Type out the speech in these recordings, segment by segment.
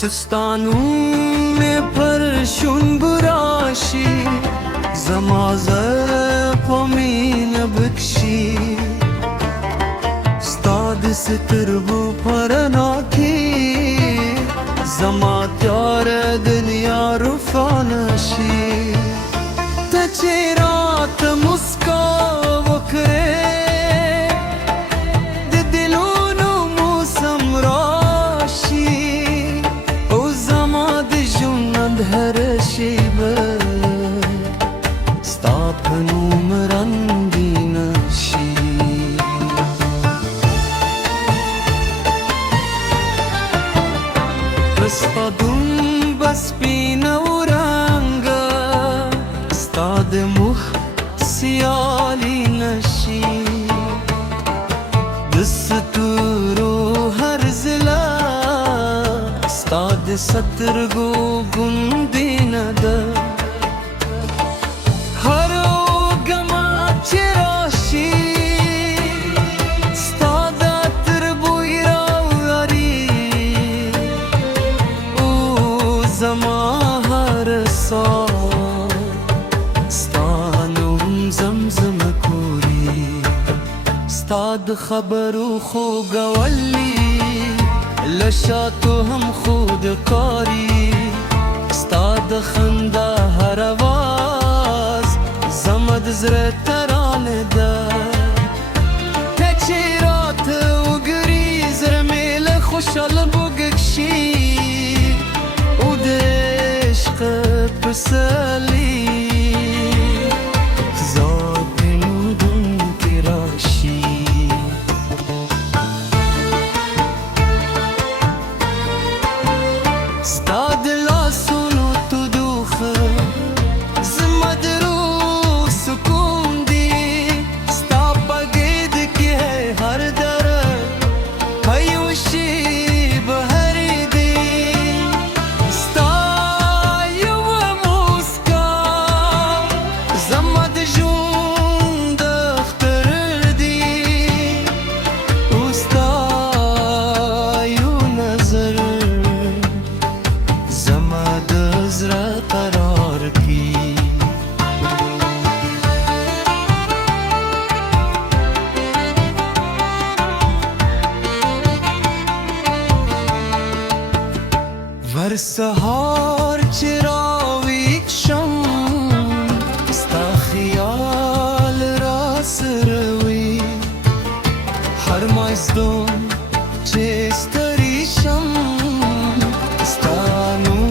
شستانون پرشون براشی زمازه پامین بکشی ستاد ستر بو پرناکی زما تیار دنیا رفانشی تا چرات مسکا وکره هر شیبه ستا پنوم رنگین شی بسپادون بسپین و رنگ ستا دمخ سیالی نشی دستورو هر زلا ستاد سترگو گندی نده هرو گما چراشی ستاد تربوی راوری او زما هر سال ستانم زمزم کوری ستاد خبرو خو گولی لشاتو هم خود کاری ستاد خنده هر آواز زمد زر ترانه ده تچیرات و گریز رمیل خوشال بگکشی او دشق پسلی زادنو دون کراشی ستاد لاسونو تو دوخه زمد رو سکون دی ستا بگید که هر دره پیوشی بهری دی ستا یو موسکا زمد جون دختر دی او ستا یو نظر زرا قرار کی ور سهار چراوی کشم ستا خیال را سروی هر مایزدون چستریشم ستانو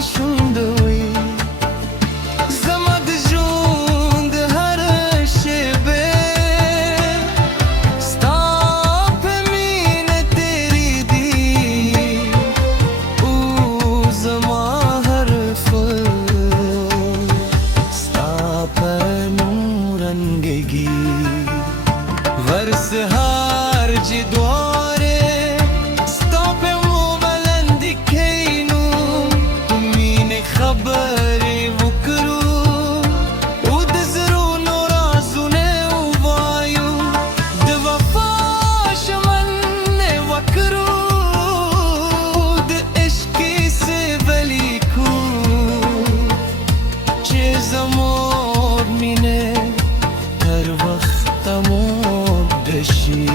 شوندوی زمد جوند هر شبه ستا پمین تیری دی او زما هر فل ستا پنورنگگی ورس هر جی دواره ستا پمو بلندی کینو خبری وکرو او دزرو نورازونه و وایو د وفاش من وکرو د عشقی سے ولی کو چه زمور مینه هر وقت مور دشی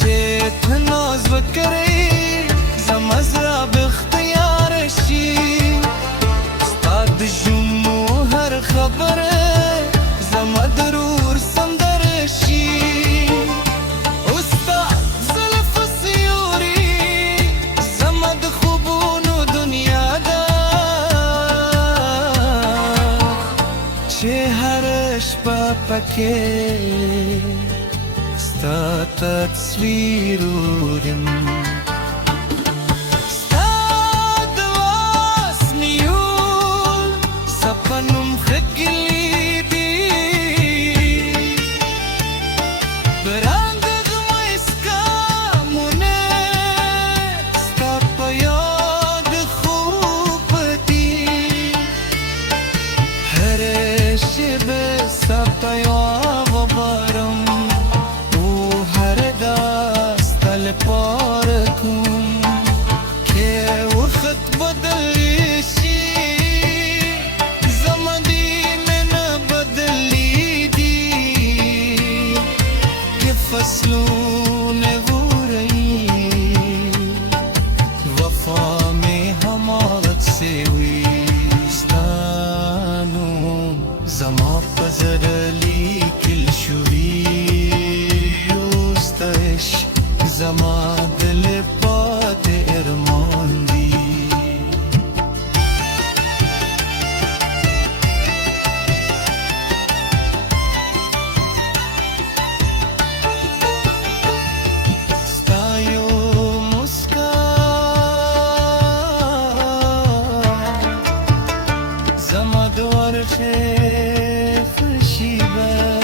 چه ناز بکری زمزرا باختیار شی ستاد جمو هر خبره زمدرور سندر شی استاد زلف سیوری زمد خوبون دنیا دا کې ستا تصویر وګم ستا د واسنیول سپنم خکلی دی برانګ غمسکا مونه ستا په یاد خوب دی هر شبه ستا په یاد وبارم پارکم که وقت بدلی شی زمانی من بدلی دی که فصلون ورئی وفا میں حمالت سے ہوئی ستانو زما پزرلی کل شوی استش زما دل پات ارمان دی ستایو مسکا زما دوار خوشیبه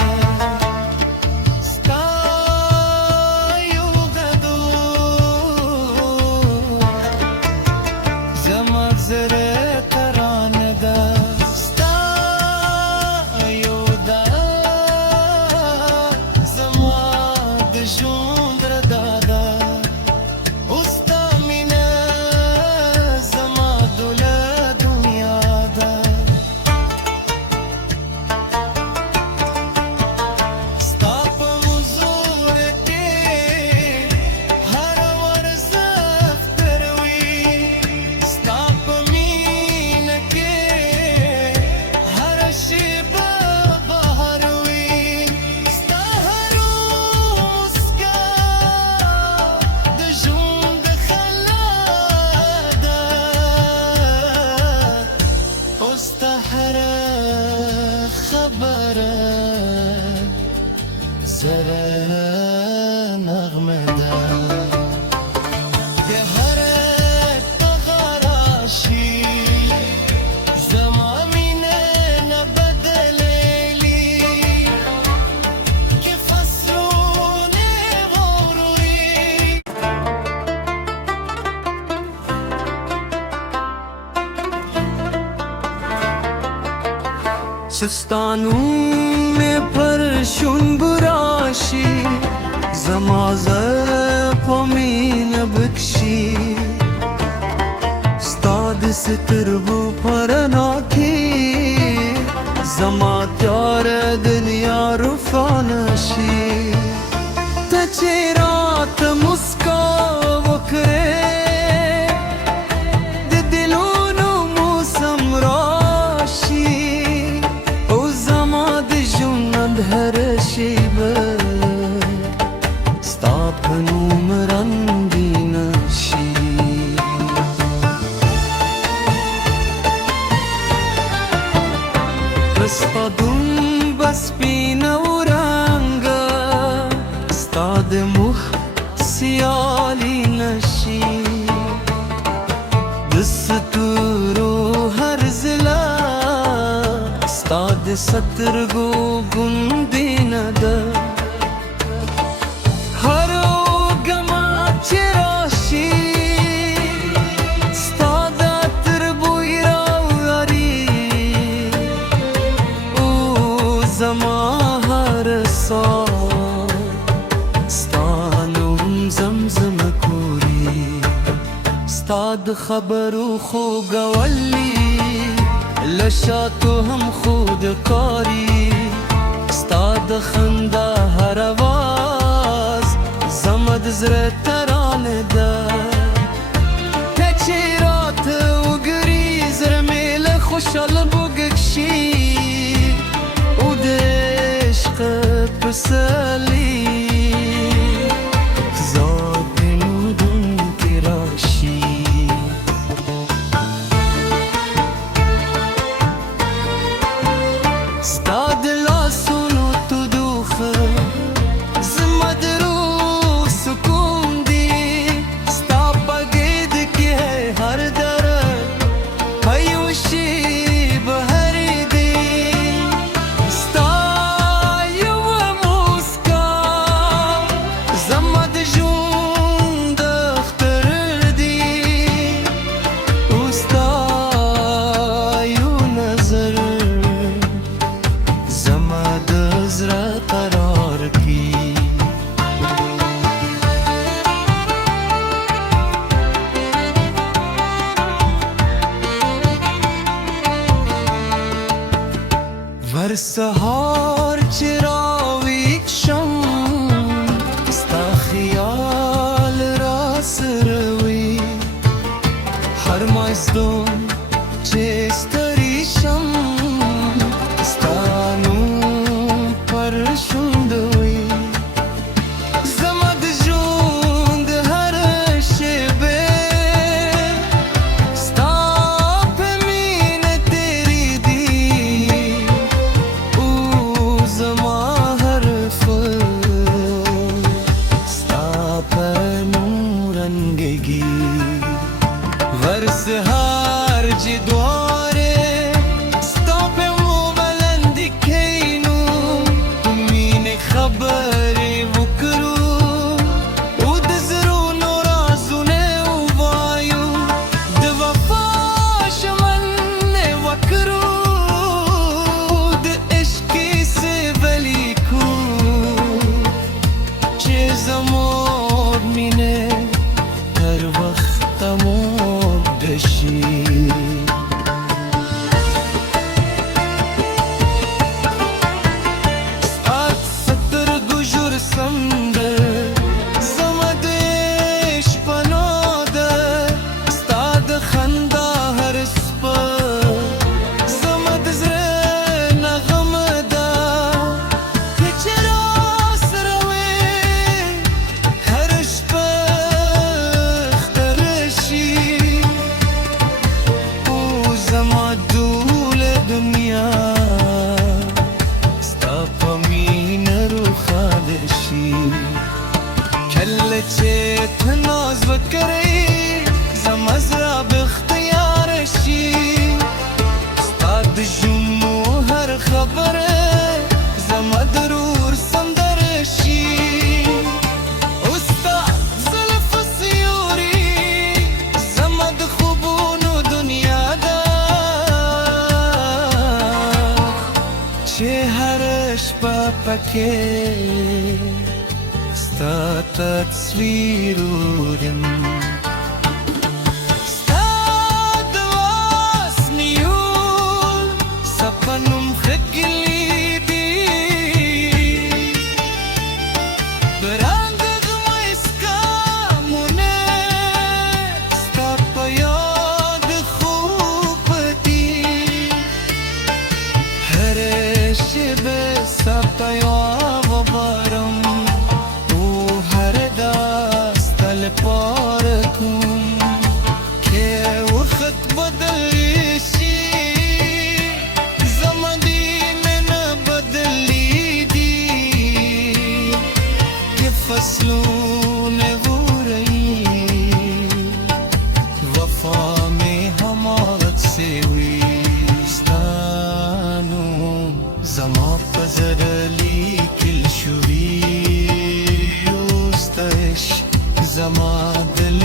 زره ترانه ده ستا یودا زما د ژوند ردا ده اوس ستا مینه زما دوله دنیا ده ستا په حضور کې هر ورزخ تروي ستا زره نغمه ده د هر تغراشي زما مینه نه بدلیلی که فصلونه غروری سستانو में परशुन बुराशी जमाज़े पमीन बख्शी स्ताद सितरबू परना की जमा त्यार दुनिया रुफानशी तचेरात मुस्का वकरे दिलोनो मौसम राशी هر شیبه ستا په نوم رنګینه شي ستا دومره سپینه ورنګه ستا د مخ سیالي نشي د ستورو هر ضلع ستا د سترګو ګوندینه ده هر اوږمه چې راشي ستا د عطر بوی راوري او زما هر ساه ستا نوم زمزمه کوري ستا د خبرو خوږولي لشاتو هم خود کاری ستا د خندا هر آواز زما د زړه ترانه ده ته چې راته وګورې زړه مې له خوشحاله بوږک شي او د عشق پسرلی ستا د لاسونو هر سهار چراوی کشم ستا خیال را سروی هر مزدون چه ستریشم ستا نوم پرشندوی زمد جوند هر شبه ستا پمین تیری دی او زما هر فل ستا پنورنگگی ورس هر جی دواره ستا پہ مو بلندی کینو مین خبری وکرو او دزرو نورازونه او وایو د وفاش من وکرو د عشقی سے ولی کو چه زمود مینه هر وقت مود دشی ساعت ستر گجر سمده زمدش پناده استاد خندا هر سپا زمد زره نغمده چرا سروی هرش بخترشی او زما دول دنیا ستا پمین رو خادشی کل چه تناز بکری زمزرا بختیارشی ستا دجمو هر خبره زما درور سندرشی استا زلف سیوری زما د خوبونو دنیا دا چه هر شپه پکې ستا تصویر وړم ستا د واسنیول سپنم خګلی دی برانګ غمایسکا مونه ستا په یاد خوب دی هر شب ستا یو بارم او هر داستل پارکم که وقت بدلی شی زمانی من بدلی دی که فصلون ورئی وفا میں حمایت سے ہوئی ستانو زما پزرلی کل شوی اوستش زما دل